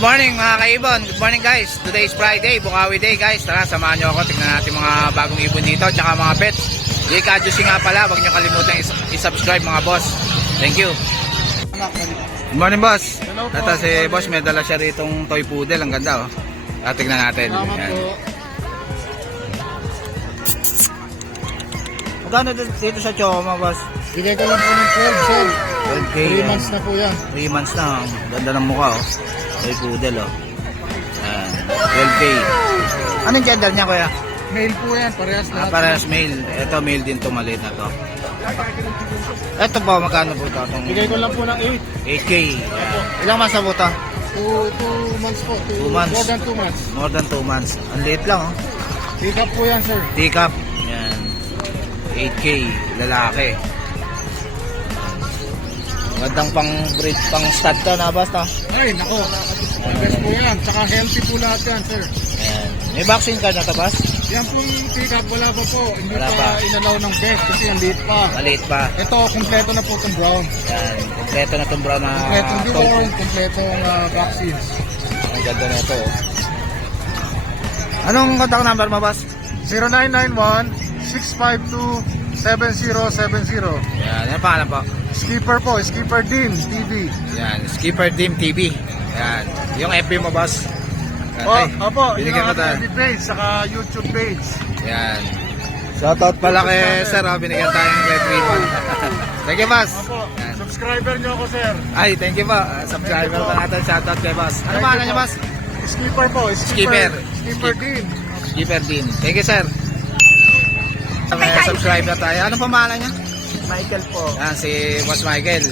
Good morning mga kaibon. Good morning guys. Today is Friday, Bukawi Day guys. Tara, samahan nyo ako. Tignan natin mga bagong ibon dito. Tsaka mga pets. Jake Adjusi nga pala. Huwag nyo kalimutan i-subscribe mga boss. Thank you. Good morning boss. Hello po. Ito si boss, may dala siya ritong toy poodle. Ang ganda oh. Tignan natin. Salamat Yan. po. Magkano dito sa Choma boss? Bigay ko lang po ng 12, sir. 12K. 3 months na po yan. 3 months na. Oh. Ganda ng mukha oh. Toy poodle oh. Yan. 12K. Anong gender niya kuya? Mail po yan, parehas lahat. Parehas male. Ito male din to, maliit na to. Ito po, magkano po ito? Bigay ko lang po ng 8K. Ilang months na po ito? 2 months po. 2 months. More than 2 months. More than 2 months. Ang liit lang oh. Pick up po yan, sir. Teacup. Yan. 8K. Lalaki. Magandang pang breed, pang stud to na basta. Ay, nako. Best po yan. Tsaka healthy po lahat yan, sir. Yan. May vaccine ka na to bas? Yan pong pick up, wala pa po. Hindi Wala pa pa. inalaw ng best kasi ang liit pa. Maliit pa. Ito, kompleto na po itong brown. Yan. Kompleto na itong brown na Kompletong toy. brown, kompletong vaccines. Ang ganda na ito oh. Anong contact number mo bas? 0991-652-7070. Yan. Ano pangalan po? Skipper po, Skipper Dean TV. Yan, Skipper Team TV. Yan. Yung FB mo, boss. Oh, opo, binigyan ko yung tayo. FB page, saka YouTube page. Yan. Shoutout pala kay Sir, oh. Binigyan tayong red ribbon. Thank you, boss. Opo, Yan. subscriber nyo ako, sir. Ay, thank you po. Subscriber pa natin. Shoutout kay boss. Ano Thank pangalan you niya, po. boss? Skipper po, Skipper. Skipper Dean. Skipper Team. Thank you, sir. May subscriber tayo. Anong pangalan niya? Michael po. Yan, si Boss Michael.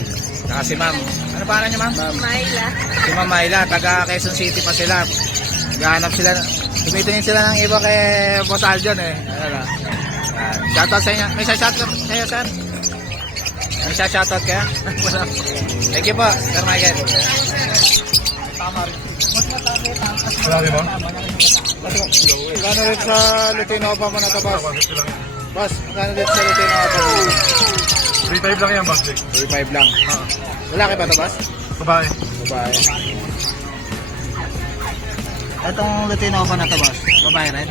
Saka si Ma'am. Ano pangalan niya, Ma'am? Myla. Si Ma'am Myla. Taga Quezon City pa sila. Gahanap sila. Tumitingin sila ng iba kay Boss Aljon eh. Ano. Shoutout sa inyo. May shoutout kayo, sir? May shoutout kaya? Thank you po, Sir Michael. Grabe ba? Magkano rin sa Lutino pa mo na ito, boss? Boss, magkano rin sa Lutino pa mo? 3.5 lang yan, Bastik. 3.5 lang. Lalaki ba ito, boss? Babae. Babae. Itong Lutino pa na ito, boss? Babae rin?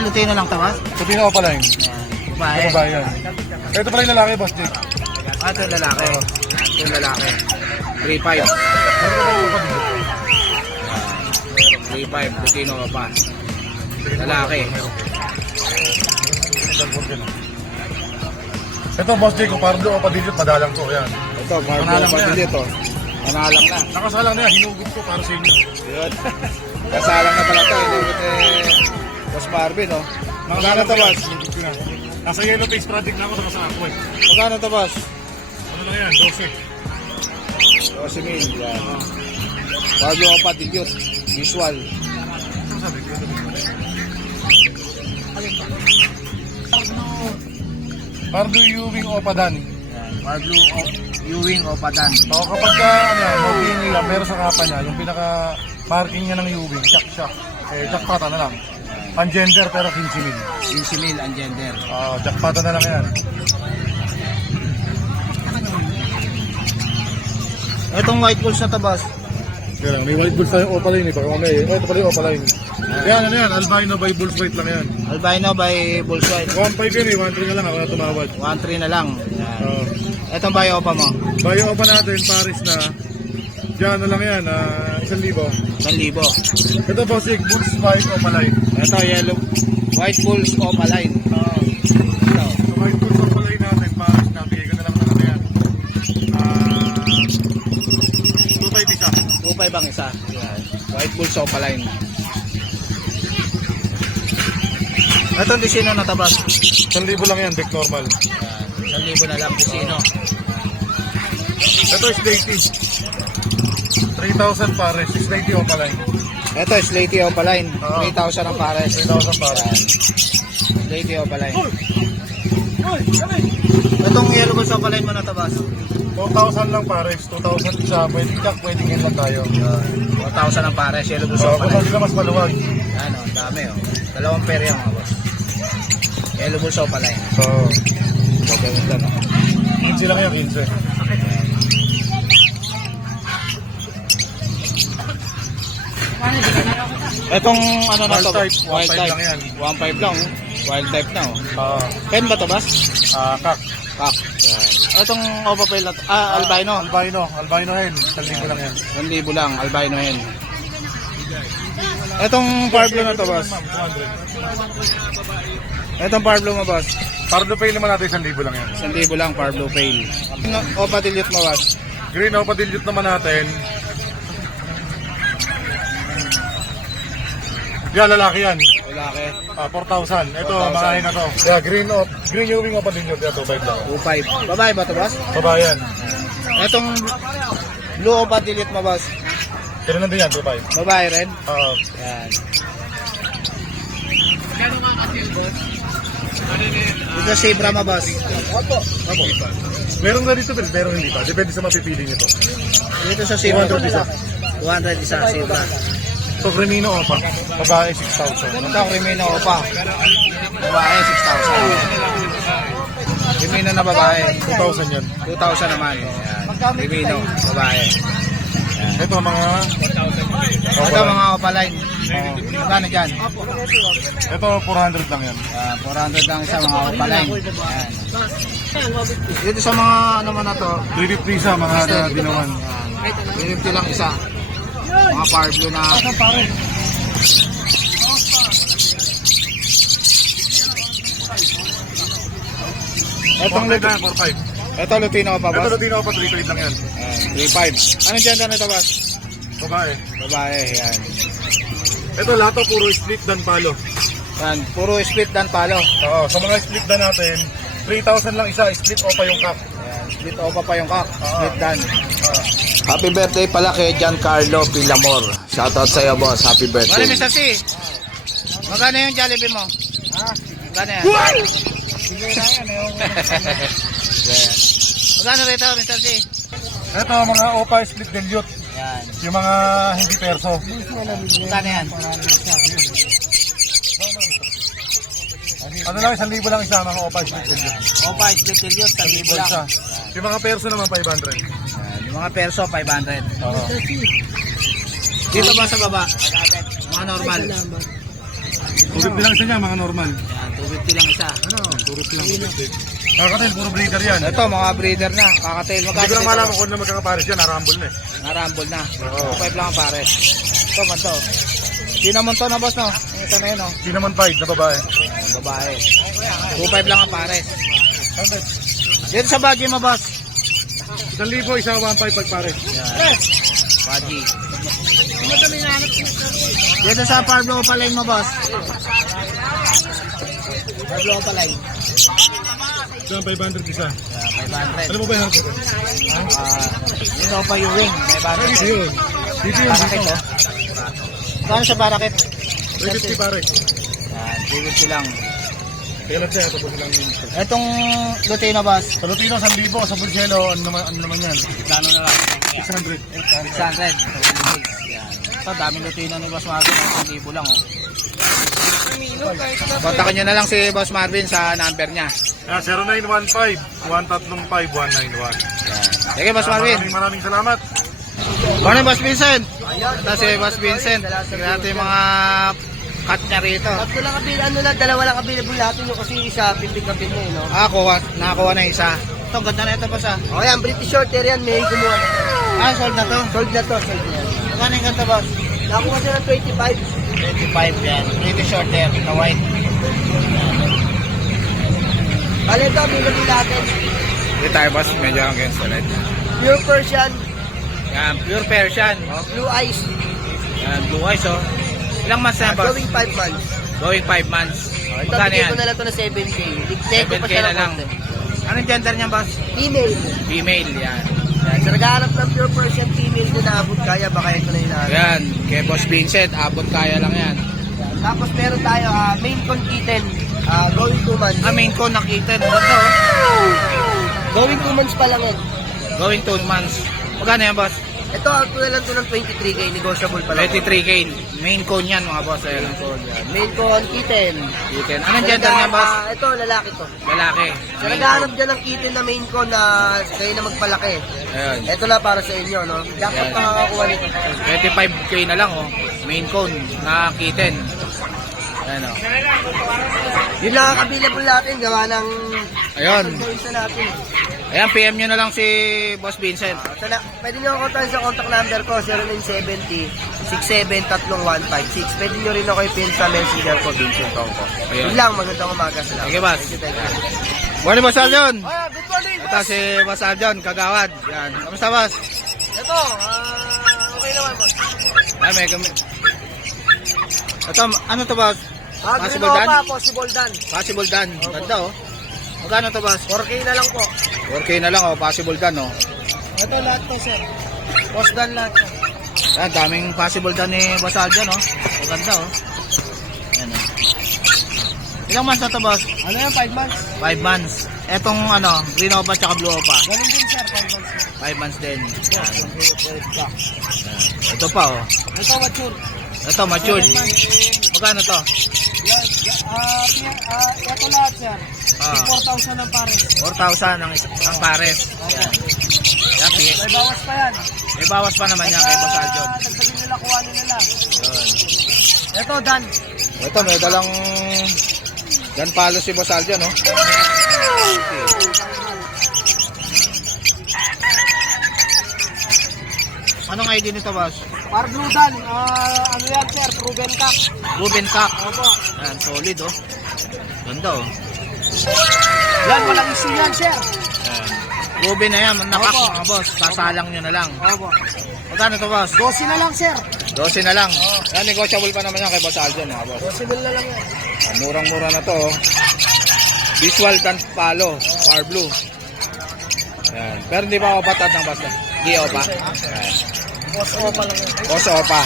Lutino lang ito, boss? Sabihin ako pala yun. Babae. Babae yan. Ito pala yung lalaki, Bastik. Ito yung lalaki. Ito yung lalaki. 3.5. 3.5. Lutino pa. Lalaki. Ito, Bastik, kung parang doon o padilot, madalang to. Yan. Ito, Manalang Marco na. Padilla ito. Manalang na. Nakasalang na yan, hinugot ko para sa inyo. Yun. Kasalang na pala ito. Inugot Boss Marvin, oh. Magkano ito, boss? Hinugot ko na. Nasa Yellow Face Project na ako, saka sa ako eh. Magkano ito, boss? Ano lang yan, 12. 12,000. Yan. Marco Padilla. Visual. Ano sabi ko? Pardo Ewing o Padan. Yan. Marco Ewing o Padan. O kapag ka, mobile nila, meron sa kapa niya, yung pinaka-marking niya ng Ewing, Jack. Jackpata na lang. Ang gender pero 15,000. 15,000 ang gender. Jackpata na lang yan. Itong white bulls na ito, boss. Kaya lang, may white bulls tayong opaline eh. Pag may, ito pala yung opaline. Yan, ano yan, albino by bulls white lang yan. Albino by bulls white. 1.5 yan eh, 1.3 na lang ako na tumawad. 1.3 na lang. Yan. Uh, Itong bayo pa mo. bayo pa natin, Paris na. Diyan, ano lang yan, 1,000. 1,000. Ito po, bulls white opaline. Ito, yellow. White bulls opaline. Ito. So, white bulls opaline natin, Paris na. Bigay ko na lang naman yan. 2.5 isa. 2.5 ang isa. Yan. White bulls opaline. Itong disino na tabas. 1,000 lang yan, back normal. Yan. 1,000 na lang disino. Ito is dating. 3,000 pares, 690 opaline. Ito, Slaty opaline. Oo. 3,000 ang pares. 3,000 pares. Slaty opaline. Itong yellow bulls opaline mo na tabas. 2,000 lang pares, 2,000 isa, pwede kak, pwede yan lang tayo. 1,000 ang pares. Yellow bulls Kung opaline. hindi ka mas maluwag. Ano, ang dami oh. Dalawang pair yan mga boss. Yellow bulls opaline. So, Gagawin no? 15 lang yan, 15. Etong ano na Wild to? type, 1.5 lang yan. 1.5 lang. Wild type na. Pen ba to, boss? Kak. Kak. Yan. Etong Opa Pale na to. Albino. Albino hen. 1,000 lang yan. 1,000 lang, albino hen. Etong Parblo na to, boss. 200. Etong Parblo mo, boss. Pardo pay naman natin 1,000 lang yan. 1,000 lang, Parblo Pale. Opa Dilute mo, boss. Green Opa Dilute naman natin. Yan, lalaki yan. Lalaki. 4,000. Ito, 4,000. mga hen na to. Yeah, green Ewing Opa Dilute. Ito, 5 lang. 2.5. Babae ba to, boss? Babayan. Etong Blue Opa Dilute mo, boss. Kailan din yan, 2.5. Babae rin. Oo. Yan. Ito Zebra mo, boss. Opo. Meron na dito, pero meron hindi pa. Depende sa mapipili nito. Dito sa Zebra. 200 isa. 200 isa, Zebra. So, Cremino Opa. Babae, 6,000. Ito, Crimino Opa. Babae, 6,000. Crimino na babae. 2,000 yan. 2,000 naman. Yan. Crimino, babae. Ito, mga... Ito mga Opaline. Magkano dyan? Ito, 400 lang yan. 400 lang isa mga Opaline. Yan. Dito sa mga ano man na to, 350 isa, mga dinawan. 350 lang isa. Mga Parblo na. Etong Ito, 4,500. Ito Lutino pa, Ito, boss? Latino Opa, 3,500 lang yan. 3.5. Anong gender nito, boss? Babae. Babae, yan. Ito, lato, puro split dan palo. Yan, puro split dan palo. Oo, sa mga split dan natin, 3,000 lang isa, split Opa yung cup. Yan, split opa pa yung kak. Oo. Split dan. Happy birthday pala kay Giancarlo Pilamor. Shoutout sa iyo, boss. Happy Mali, birthday. Mr. C. Magkano yung Jollibee mo? Magkano yan? Sige na yan, Magkano rito, Mr. C? Ito, mga Opa split dilute. Yan. Yung mga hindi perso. Magkano yan? Ano lang, 1,000 lang isa, mga Opa split dilute. Opa, split dilute, 1,000 lang. Isa. Yung mga perso naman, 500. Yan, yung mga perso, 500. Oo. Dito ba sa baba? Mga normal. 250 lang isa niya, mga normal. Yan, 250 lang isa. Ano? 250 lang. Kakatil, puro breeder yan. Ito, mga breeder na. Kakatail. Hindi Magkano ko lang dito? malaman kung na magkakapares yan, narambol na eh. Narambol na. Oo. 2.5 lang ang pares. Ito man to. Cinnamon to na, boss, no? Yung isa na yun, no? Cinnamon Pied na babae. Babae. 2.5 lang ang pares. Dito sa bagay mo, boss. 1,000 isa, 1,500 pagpares. Yan. Baji. Dito sa Parblo Opaline mo, boss. Parblo Opaline. Ito ang 500 isa. Yan, 500. Ano mo ba yung harap ko? Yun pa yung wing. 500. Dito yun. Dito yun, Barakit, dito. oh. Kano sa barakit? 350 pares. Yan, 350 lang. Kailan siya, tapos lang yun. Etong Lutino, boss. Sa Lutino, 1,000. Sa Bulgelo, ano naman yan? Plano na lang. 600. 600. Yan. Ito, daming Lutino ni Boss Marvin. 1,000 lang, oh. Kontakin nyo na lang si Boss Marvin sa number niya. 0915-135-191. Sige, Boss Marvin. Maraming salamat. Morning, Boss Vincent. Ito si Boss Vincent. Tignan natin yung mga cut niya rito. Tatlo lang kabila, ano lang, dalawa lang available natin yung kasi isa, 50 kabila eh, no? Nakakuha na isa. Ito, ganda na ito, Boss, ah. O yan, British Shorter yan, may kumuha. Sold na to. Sold na to, sold na yan. Magkano yung ganda, Boss? Nakuha siya ng 25. 25 yan. Pretty short hair, na white. Bale ito, available natin. Dito tayo, Boss. Medyo against the light. Pure Persian, Yan, pure Persian. blue eyes, Yan, blue eyes, oh. Ilang months na, Boss? going 5 months. Going 5 months. Ito, Magkano bigay yan? ko na lang ito na 7K. Nego pa 7K siya na ng lang. konti. Anong gender niya, Boss? Female. Female, yan. Yan, sa naghahanap ng pure Persian female na naabot kaya, baka ito na yung nahanap. Yan, kay Boss Vincent, abot kaya lang yan. Tapos meron tayo, main con kitten, going 2 months. Main ko nakita, ito, oh. Going 2 months pa lang yan. Going 2 months. Magkano yan, Boss? Ito, out ko na lang ito ng 23K, negotiable pa lang. 23K. Main cone yan mga boss. Ayun. Main con, kitten. Kitten. Anong gender niya boss? Ito, lalaki to. Lalaki. So, naghahanap dyan ng kitten na main con na kayo na magpalaki. Ayun. Ito na para sa inyo, no? Dapat Yan. makakakuha nito. 25K na lang oh. Main cone na kitten. Ayan oh. Yun lang ang available natin, gawa ng Ayun. isa natin. Ayan, PM nyo na lang si Boss Vincent. So, pwede nyo ako kontakin sa contact number ko, 0970-673156. Pwede nyo rin ako i-pin sa messenger ko, Vincent Tongko. Ayun. Yun lang, magandang umaga sa lahat. Sige, boss. Thank you, thank you. Morning, Boss Aljon. Good morning, Ito si Boss Aljon, kagawad. Yan. Kamusta, Boss? Ito, okay naman, boss. Ay, may Ito, ano to, Boss? Possible Green dan? Opa, possible dan. Possible dan. Ganda, oh. Magkano to, Boss? 4K na lang po. 4K na lang, oh. Possible dan, oh. Ito lahat to, sir. Boss dan lahat to. Yan, daming possible dan ni Boss Aljon, oh. Maganda, oh. Yan, oh. Ilang months na to, Boss? Ano yan, 5 months? 5 months. Etong, ano, green opa tsaka blue opa. Ganun din, sir, 5 months. 5 months din. Yan. Yan. Ito pa, oh. Ito, mature. Ito, matured. Magkano to? Yan, ito lahat, sir. Ah. 4,000 ang pares. 4,000 ang pares. Yan. Yan, May bawas pa yan. may bawas pa naman yan kay Boss Aljon. Dagdagin nila, kuhanin nila. Yun. Ito, Dan. Ito, may dalang gan palo si Boss Aljon, oh. Anong ID nito, Boss? Par Blue Dan. Ano yan, sir? Proven cock. Ruben Cock. Opo. Yan, solid, oh. Ganda, oh. Yan, walang issue yan, sir. Yan. Ruben na yan, nakak Opo. mga boss. Sasalang nyo na lang. Opo. Magkano to, boss? 12 na lang, sir. 12 na lang. Yan, negotiable pa naman yan kay Boss Aljon, mga boss. 12 na lang yan. Yan, murang-mura na to, oh. Visual dan palo, far blue. Yan. Pero hindi pa ako patad ng boss. Di ako pa. Yan. Boss Opa lang yan. Boss Opa.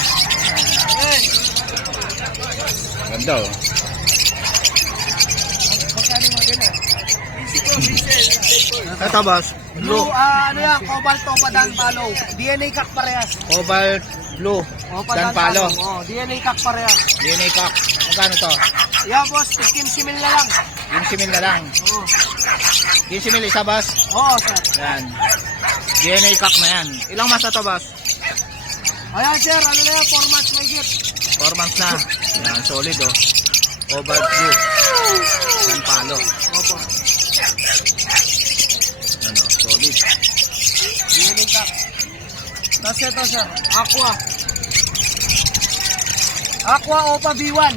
Ganda, oh. Magkano yung mga ganyan? Ito, boss. Blue, Blue. ano yan? Cobalt Opa Dan Palo. DNA cock parehas. Cobalt blue. Opa Dan palo. Oh, DNA cock parehas. DNA cock. Magkano to? Yan, boss. 15 mil na lang. 15 mil na lang. Oo. 15 mil isa, boss. Oo, sir. Yan. DNA cock na yan. Ilang months na to, boss? Ayan, sir. Ano na yan? 4 months may gift. 4 months na. Yan, solid, oh. Cobalt blue. Dan palo. Opo. Ano, solid. DNA cock. Tapos ito, sir. Aqua. Aqua Opa B1.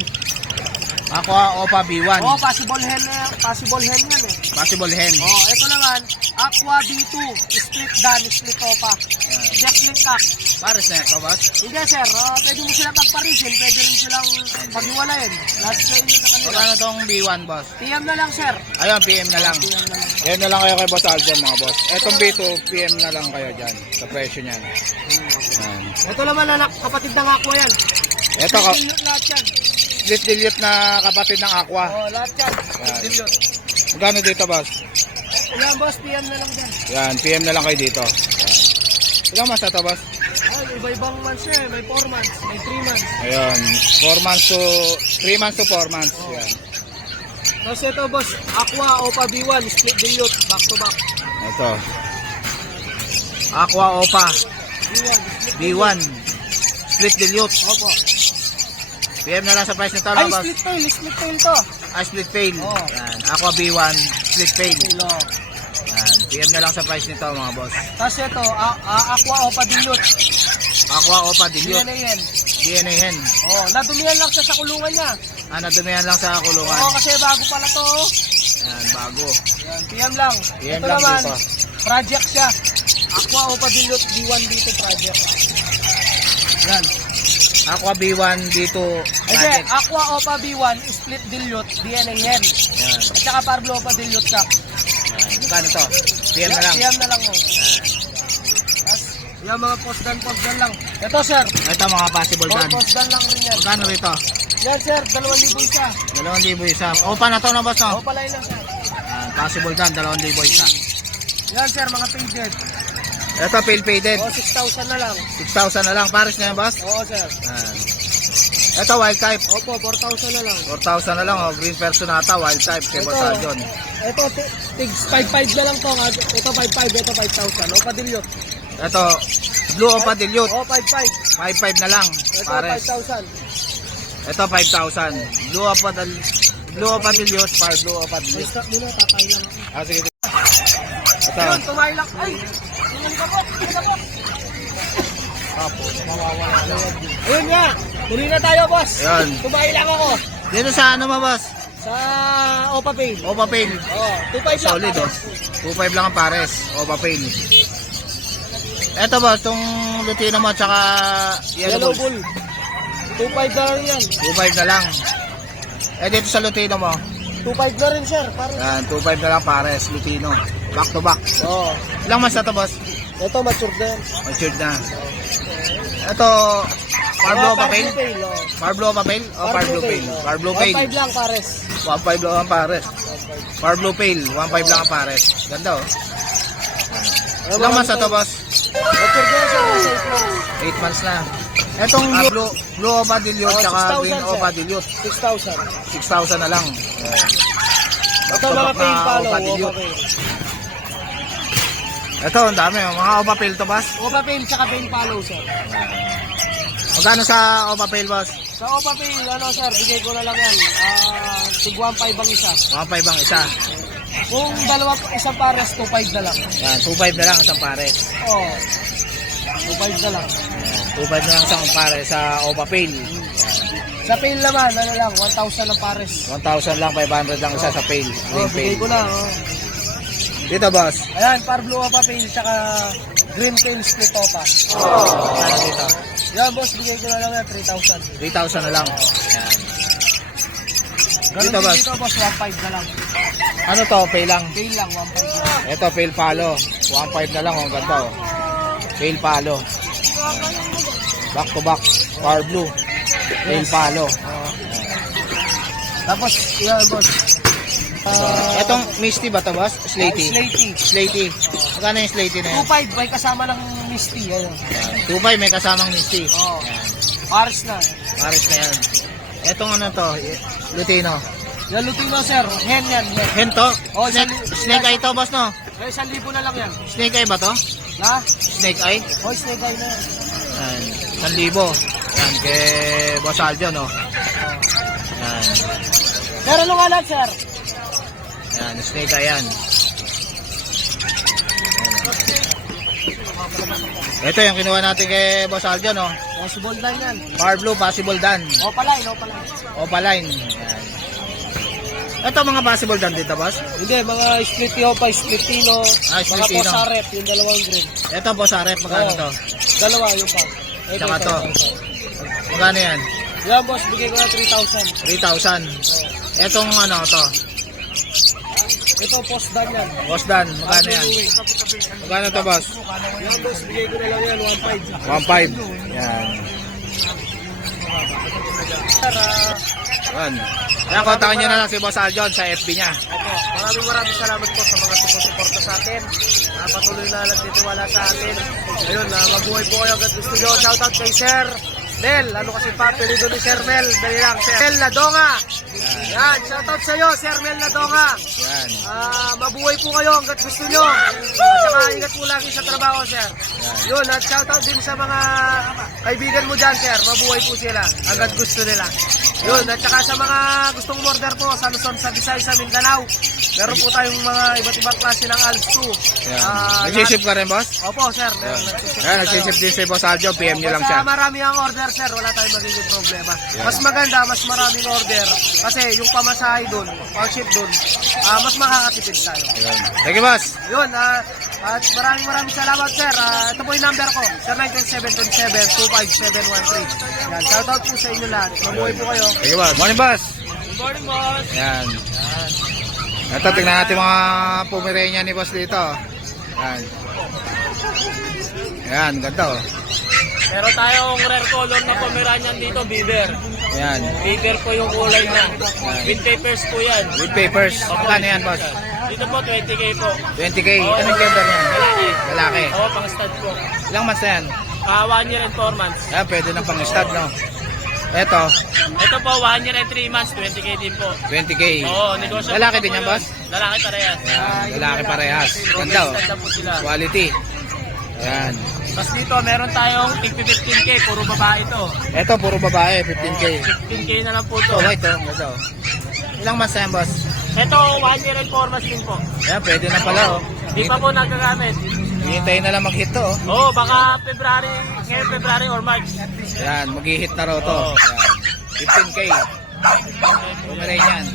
Aqua Opa B1. Oh, possible hen yan. Possible hen yan eh. Possible hen. Oh, ito naman. Aqua B2. Split Dan, split Opa. Yan. Jacqueline cock. Pares na ito, boss. Hindi, sir. Pwede mo sila pagparisin. Pwede rin silang paghiwalayin. Lahat sa inyo sa kanila. Magkano tong B1, boss? PM na lang, sir. Ayun, PM na lang. PM na lang. Yan na lang kayo kay Boss Aljon, mga boss. Etong B2, PM na lang kayo dyan. Sa presyo niyan. Yan. Ito naman, anak, kapatid ng Aqua yan. Ito, Dilute lahat yan. split dilute na kapatid ng Aqua. Oh, lahat yan. Yan. Dilute. Magkano dito, boss? Yan, boss. PM na lang din. Yan, PM na lang kayo dito. Yan. Ilang months na to, boss? Oh, iba-ibang months siya. May 4 months. May 3 months. Ayun, 4 months to 3 months to 4 months. Yan. Tapos ito, boss. Aqua Opa B1. Split dilute. Back to back. Ito. Aqua Opa B1. B1. Split dilute. Opo. PM na lang sa price nito, Ay, boss. split tail. Split tail to. Split fail. Oh. Yan. Aqua B1, split fail. Kilo. Yan. PM na lang sa price nito, mga boss. Tapos ito, Aqua Opa dilute. Aqua Opa dilute. DNA yan. DNA hen. Oh, nadumihan lang siya sa kulungan niya. Nadumihan lang sa kulungan. Oo, kasi bago pala to. Oh. Yan, bago. Yan, PM lang. PM Ito lang naman, dito. project siya. Aqua Opa dilute B1 dito project. Yan. Aqua B1 dito. Hindi, Project. Aqua Opa B1 split dilute DNA hen. Yan. At saka Parblo Opa dilute cup. Yan. Magkano to? PM na lang. PM na lang. Oh. Yan. Tapos, yung mga postdan lang. Ito, sir. Ito mga possible dan. Postdan lang rin yan. Magkano rito? Yan sir, 2,000 isa. 2,000 isa. Opa na to na boss no? O palay lang sir. Possible dan, 2,000 isa. Yan sir, mga painted. Ito, pale faded. O, 6,000 na lang. 6,000 na lang. Pares na yan, boss? Oo, sir. Yan. Ito, wild type. Opo, 4,000 na lang. 4,000 na lang, oh. Green Personata, wild type. Kay Boss Aljon. Ito, tigs 5,500 na lang to. Ito 5,500, ito 5,000. O, padilyot. Ito, Blue Opadilute. O, 5,500. 5,500 na lang. Ito, Pares. 5,000. Ito, 5,000. Blue Opadilute, par Blue May Opadilute. stock nila, tatay lang ako. Ah, sige. Ito. Ayun, tumayo lang. Ay! Tingnan ka po, tingnan ka po. Tapos, mawawala na. Ayun nga, tuloy na tayo, boss. Ayun. Tumayo lang ako. Dito sa ano mo, boss? Sa Opa Pay. Opa Pail. Oo, 2,500 lang. Solid, oh. 2,500 lang ang pares. Opa Pail. Ito, boss, itong Lutino mo, tsaka Yellow Yellow Bull. Bull. 2,500 na rin yan. 2,500 na lang. Eh, dito sa Lutino mo, 2,500 na rin, sir. Para. yan, 2,500 na lang pares, Lutino. Back to back. Oo. Ilang months na to, boss? Ito, mature din. Matured na. Ito, Parblo Par Papel? Blue Pay, oo. Parblo Papel? O Parblo Pail? oo. Parblo Pail. 1,500 lang, pares. 1,500 lang ang pares. 1,500. Parblo Pail, 1,500 lang ang pares. Ganda, oh. Ayun, Ilang months na to, boss? Mature din, sir. Nasa 8 months. 8 months na. Etong Blue Opadilute, Oh, tsaka 6,000, Green sir. Opadilute. 6,000. 6,000 na lang. Ito, mga pain palo. Opa Opadilute. Pay. Ito, ang dami, oh. Mga Opapel to, boss. Opa Pay, tsaka pain palo, sir. Magkano sa Opapel, boss? Sa Opa Pay, ano, sir, bigay ko na lang yan. Tig 1,500 ang isa. 1,500 ang isa. Kung isang pares, 2,500 na lang. Yan, 2,500 na lang isang pares. Oo. 2,500 na lang. 2,500 na lang isang pares sa Opapel. Sa pail naman, ano lang, 1,000 ang pares. 1,000 lang, 500 lang isa sa pail. Oh, Green bigay pail. ko na, oh. Dito, boss. Ayan, Parblo Opa Pail, tsaka Green Pail Split Opa. Ano dito? Yan, boss, bigay ko na lang yan, 3,000. 3,000 na lang. Yan. Ganun Dito, din boss. dito, boss, 1,500 na lang. Ano to? Pail lang. Pail lang, 1,500 lang. Ito, pail palo. 1,500 na lang. Ang ganda, oh. Pail palo. Back to back. Power blue. Pail Yes. palo. Tapos, yan, boss. Etong Misty ba to, boss? Slaty. Slaty. Slaty. Magkano yung Slaty na yan? 2,500, may kasama ng Misty. Ayun. 2,500 may kasamang Misty. Oo. Pares na. Pares na yan. Etong ano to? Lutino. Yan, Lutino, sir. Hen yan, hen. Hen to? Oh, Snake eye to, boss, no? Ay, 1,000 na lang yan. Snake eye ba to? Ha? Snake eye? Hoy, snake eye na yan. Yan. 1,000. Yan, kay Boss Aljo, no? Yan. Sir, ano nga lang, sir? Yan, snake eye yan. Ito yung kinuha natin kay Boss Aljo, no? Possible dan yan. Power blue, possible dan. Opaline, opaline. Opaline. Yan. Ito mga possible dan dito, boss? Hindi, mga split opa, split tino, Ah, split mga tino. posaret, yung dalawang green. Ito, Boss Arep, magkano Oo. to? Dalawa yung pa. Ito, Tsaka to. Magkano yan? Yan, boss, bigay ko na 3,000. 3,000. Etong ano to? Ito, post dan yan. Boss Dan, magkano yan? Magkano to, boss? Yan, boss, bigay ko na lang yan, 1,500. 1,500. Yan. Sir, Yan. Kaya kontakin nyo na lang si Boss Aljon sa FB niya. maraming salamat po sa mga suporta sa atin. Patuloy na nagtitiwala sa atin. Ayun, mabuhay po kayo agad gusto nyo. Shoutout kay Sir Mel. Ano kasi papili doon ni Sir Mel? Dali lang, Sir Mel Ladonga. Yan, shoutout sa iyo, Sir Mel Ladonga. Yan. Mabuhay po kayo hanggat gusto nyo. At saka ingat po lagi sa trabaho, Sir. Yun, at shoutout din sa mga kaibigan mo dyan, Sir. Mabuhay po sila hanggat gusto nila. Yun, at saka sa mga gustong order po sa Luzon, sa Visayas, sa Mindanao. Meron po tayong mga iba't ibang klase ng Alps 2. Yan. Nagsisip ka rin, boss? Opo, Sir. Yan, nagsisip din si Boss Aljon. PM nyo lang siya. Basta marami ang order, Sir. Wala tayong magiging problema. Mas maganda, mas maraming order. Kasi yung pamasahe doon, pang-ship doon, mas makakatipid tayo. Yan. Thank you, boss. Yun, at maraming salamat, Sir. Ito po yung number ko, 092727-25713. Yan, shoutout po sa inyo lahat. Mabuhay po kayo. Thank you, boss. Morning, boss. Good morning, boss. Yan. Ito, tingnan natin mga Pomeranian ni boss dito. Yan. Yan, ganda, oh. Meron tayong rare color na Pomeranian dito, beaver. Yan. Beaver po yung kulay niya. With papers po yan. With papers. Magkano yan, boss? Dito po, 20K po. 20K. Anong gender niyan? Lalaki. Lalaki. Oo, pang stud po. Ilang months na yan? 1 year and 4 months. Yan, pwede na pang stud, no? Ito, Ito po, 1 year and 3 months, 20K din po. 20K. Oo, negosyable. Lalaki po din yan, yun. boss? Lalaki parehas. Yan, lalaki parehas. Ganda, oh. Ganda po sila. Quality. Ayan. Tapos dito, meron tayong 15K, puro babae to. Ito, puro babae, 15K. 15K na lang po to. Ito, white, oh. Ganda, oh. Ilang months na yan, boss? Ito, 1 year and 4 months din po. Ayan, pwede na pala, oh. Di pa po nagagamit. Hintayin na lang mag-hit to, oh. Oo, baka February or March. Ayan, mag-hit na raw to. Oo. Ayan. 15K. Umiray yan.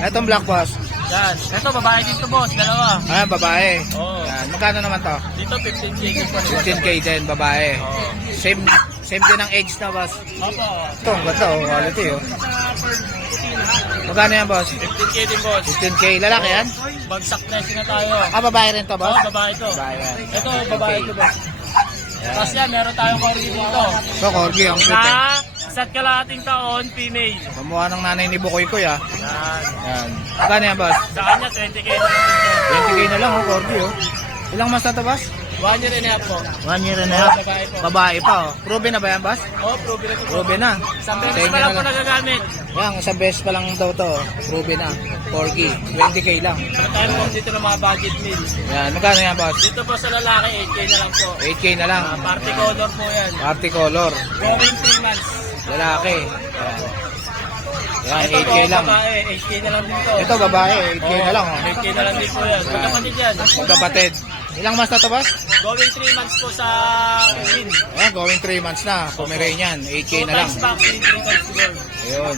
Etong black, boss. Yan. Ito, babae dito boss, dalawa. Ayan, babae. Oo. Ayan, magkano naman to? Dito, 15K. 15K din, babae. Oo. Same din ang age na, boss. Opo. Ito, ang ganda, oh. Quality, oh. Magkano yan, boss? 15K din boss. 15K. Lalaki yan? Bagsak presyo na tayo. Ah, babae rin to, boss? Oo, babae to. Babae yan. Ito, babae to boss. Tapos yan, meron tayong corgi dito. Ito, corgi, ang cute, eh. Na, isa't kalahating taon, female. Kamukha ng nanay ni Bukoy ko, ya. Yan. Yan. Magkano yan, boss? Sa kanya, 20K na lang dito. 20K na lang, oh, corgi, oh. Ilang months na to, boss? 1 year and a half po. 1 year and a half. Babae po. Babae pa, oh. Proven na ba yan, boss? Oo, probe na to. Proven na. Isang beses Tingnan pa lang na po nagagamit. Yan, isang beses pa lang daw to. Proven na. Corgi. 20K lang. Meron tayong po dito ng mga budget meal. Yan, magkano yan, boss? Dito po sa lalaki, 8K na lang po. 8K na lang. Party color po yan. Party color. Going 3 months. Lalaki. Yan. Yan, Ito 8K po, lang. babae, 8K na lang dito. Ito, babae. 8K na lang, oh. 8K na lang din po yan. Magkapatid yan. Magkapatid. Ilang months na to, boss? Going 3 months po sa vaccine. Ayan, going 3 months na. Pomeranian. 8K 2 na lang. times vaccine, 3 times gold. Ayun.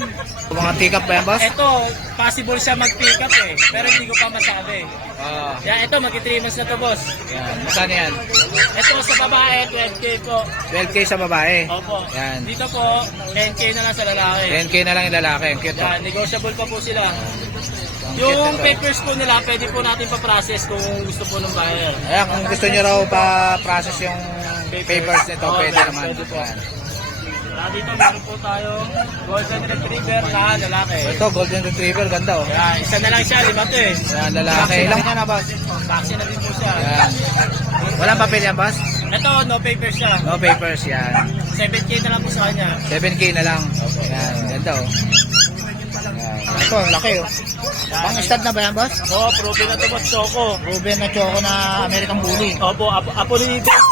Mga tick-up ba yan, boss? Ito, possible siya mag-pick up eh. Pero hindi ko pa masabi. Ah, Yan, ito, mag-3 months na to, boss. yan. Magkano yan? Ito sa babae, 12K po. 12K sa babae. Opo. Yan. Dito po, 10K na lang sa lalaki. 10K na lang yung lalaki. Ang cute, oh. Yan, negotiable pa po sila. Ang Yung cute nito. papers po nila, pwede po natin pa-process kung gusto po ng buyer. Ayan, kung gusto nyo raw pa-process yung papers nito, Oo, pwede naman. pwede po. Ayan. Dito meron po tayong Golden Retriever na lalaki. Ito, golden retriever. Ganda, oh. Yan, isa na lang siya, 5 to eh. Ayan, lalaki. Ilang yan na, boss? Vaccine na din po siya. Ayan. Walang papel yan, boss? Ito, no papers siya. No papers, yan. 7K na lang po sa kanya. 7K na lang. Yan, ganda, oh. Ayan. Ito, ang laki, oh. Pang stud na ba yan, boss? Oo, proven na to boss, Choco. Ruben na choco na American Bully. Opo, apo ni Dave.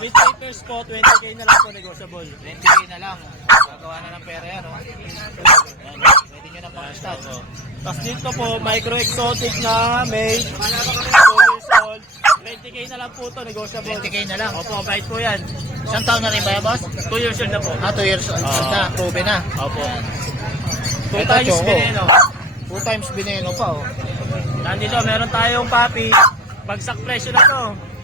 With papers po, 20K na lang po negotiable. 20K na lang. Gagawa na ng pera yan, oh. Pwede nyo na pang stud. Tapos dito po, micro exotic na may 2 years old. 20K na lang po to negotiable. 20K na lang. Opo, bait po yan. Isang taon na rin ba yan, boss? 2 years old na po. Ah, 2 years old na. Ruben na. Opo. Ito, 2 times Choco. veneno. 2 times bineno pa, oh. Nandito, meron tayong papi. Bagsak presyo na to.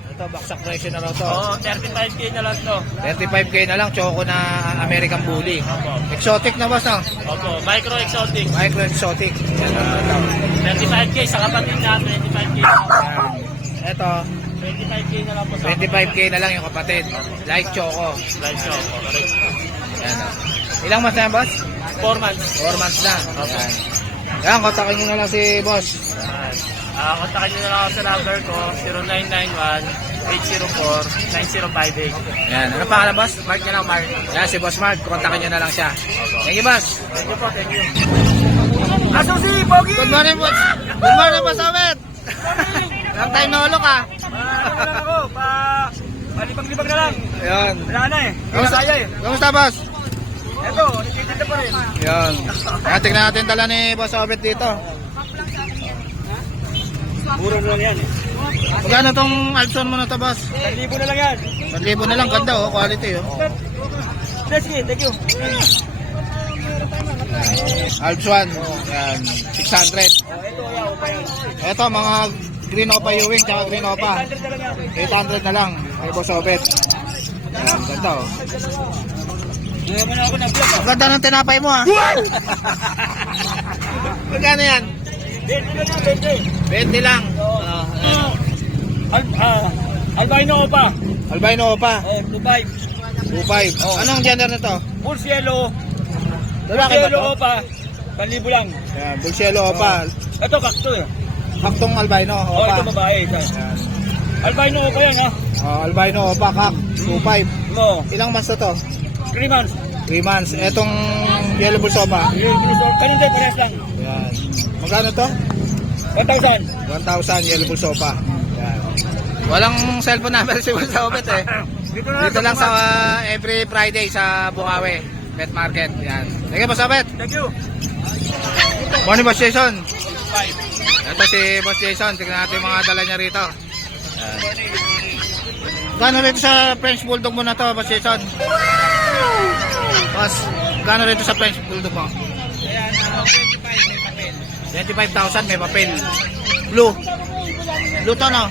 Ito, baksak presyo na raw to. Oo, 35K na lang to. 35K na lang, choco na American Bully. Opo. Exotic na, boss, no? Opo, micro exotic. Micro exotic. Yan, ito. 35K sa kapatid na, 25K na lang. Yan. Ito, 25K na lang po sa 25K na lang yung kapatid. Light choco. Live show. Yan, oh. Ilang months na yan, boss? 4 months. 4 months na. Yan. Yan, kontakin nyo na lang si boss. Kontakin nyo na lang ako sa number ko, 0991-804-9058. Yan, ano pangalan, boss? Mark nyo lang, Mark. Yan, si Boss Mark. Kontakin nyo na lang siya. Thank you, boss. Thank you po, thank you. Asusi, Pogi! Good morning, boss. Good morning, boss Ahmed. Lang tayo nolo ka. Ako, palibag-libag na lang. Yan. Wala na eh. Kamusta, kamusta, boss? Eto, nakikita pa rin. Yan. Yan, tignan natin dala ni Boss Ahmed dito. Murong lang yan eh. Magkano tong Alson mo na to, boss? 1,000 na lang yan. 1,000 na lang. Ganda, oh. Quality, oh. Sige, thank you. Alpswan. Yan. 600. Ito, yaw pa yan. Ito, mga green opa Ewing, tsaka green opa. 100 na lang yan. 800 na lang. Kay Boss Ahmed. Yan, ganda, oh. Ngayon mo na ako nag-vlog. Ang ganda ng tinapay mo, ha? Magkano yan? 20 na lang, 20 lang. Albino ko pa. Albino opa. Oh, Dubai. 2.5. Anong gender nito? Full yellow. Lalaki ba Yellow to? ko pa. 1,000 lang. Yan, Bulsielo Opa. Ito, kakto eh. Kaktong albino Oh, Opa. ito babae. Ito. Yan. Albino ko pa yan ha. Albino Opa Kak 2.5. Mo, Ilang months na to? 3 months. 3 months. Etong Yellow Bulls Opa. Kanyan din, parehas lang. Yan. Magkano to? 1,000. 1,000 Yellow Bulls Opa. Yan. Walang cellphone number si Bulls Opa eh. Dito lang sa every Friday sa Bukawi Pet Market. Yan. Sige, Boss Obet. Thank you. Morning, Boss Jason. Ito si Boss Jason. Tignan natin yung mga dala niya rito. Yan. Gano'n rito sa French Bulldog mo na to, Boss Jason? Boss, gano'n rito sa French Bulldog mo? Ayan, 25 may papel. 25,000 may papel. Blue. Blue to, no?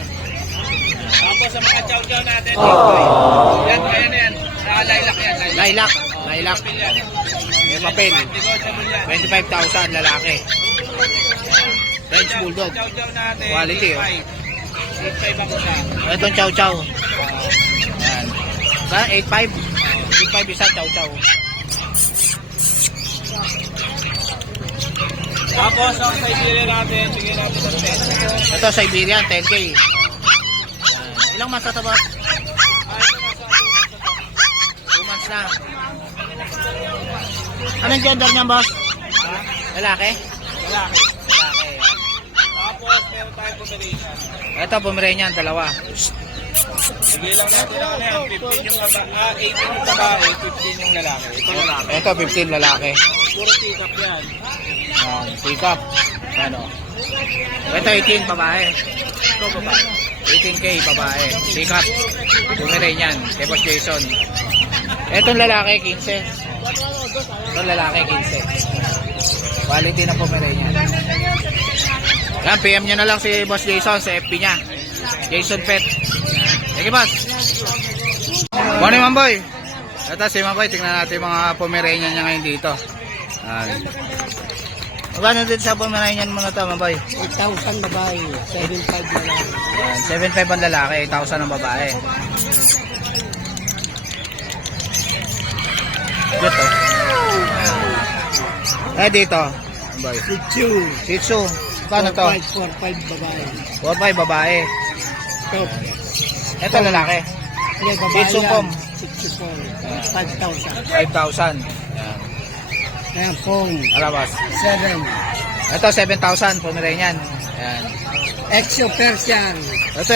Tapos sa mga chow-chow natin. Yan, kaya na yan. Lilac yan. Lilac. Lilac. May papel. 25,000 lalaki. French Bulldog. Chow-chow natin. Quality, oh. 8.5 ako siya. Itong chow chow. Yan. 8.5. 8.5 isa chow chow. Tapos ang Siberia natin, bigyan natin ng 10. Ito Siberian 10K. Yan. Ilang months na ito, boss? 2 months na. Anong gender niya, boss? Lalaki? Lalaki. Lalaki. Yan. Tapos meron tayong combination. Ito Pomeranian dalawa. Bigyan lang natin ng 15 yung 18 yung babae, 15 yung lalaki. Ito lalaki. Ito 15 lalaki. Puro pick-up yan. Yan, pick up. Ano? Ito 18 babae. Ito babae. 18K babae. Pick up. Pomeranian. Kay Boss Jason. Itong lalaki 15. Itong lalaki 15. Quality na Pomeranian. Yan, PM nyo na lang si Boss Jason sa FB niya. Jason Pet. Sige, boss. Morning, Mamboy. Ito si Mamboy. Tingnan natin yung mga Pomeranian niya ngayon dito. Magkano dito sa Pomeranian mo na ito, Mamboy? 8,000 babae, 7,500 na lang. 7.5 ang lalaki, 8,000 ang babae. Dito. Dito. Mamboy. Shih Tzu. Paano to? 4,500 babae. 4.5 babae. Ito, Ito lalaki. Shih Tzu Pom. 5,000. 5,000. Ayan, phone, Alabas. 7. Ito 7,000 Pomeranian. Ayan. Exo Persian, Ito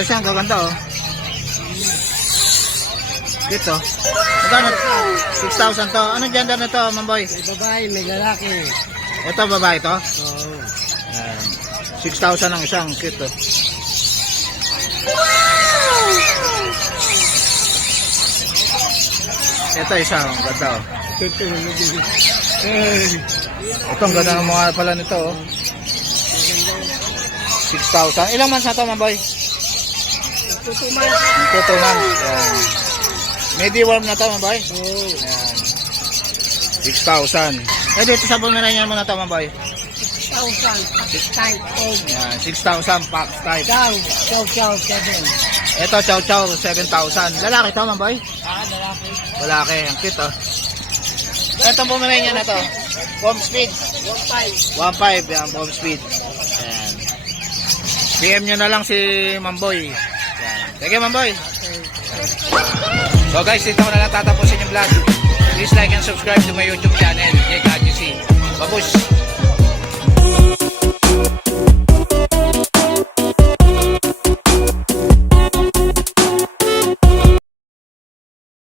siyang gaganda oh. Dito. Magkano? 6,000 to. Anong gender nito, Mamboy? may babae, may lalaki. Ito babae to. Oo. Ayan. 6,000 ang isang cute oh. Ito isa, ang ganda oh. Ito ang ganda ng mga pala nito oh. 6,000. Ilang months na to, Mamboy? Tutuman. 2 months. Ayan. May deworm na to, Mamboy? Oo. Ayan. 6,000. Eh, dito sa Pomeranian mo na to, Mamboy? 6,000. Type of Ayan. 6,000 pack type. down. Chow 7. Ito, chow chow, 7,000. Lalaki to, Mamboy? Lalaki. Lalaki. Ang cute, oh. Itong Pomeranian na to. Bomb speed. 1,500. 1.5. Yan, bomb speed. Ayan. PM nyo na lang si Mamboy. Ayan. Sige, Mamboy. So guys, dito ko na lang tatapusin yung vlog. Please like and subscribe to my YouTube channel, Jake Adjusi. Babush!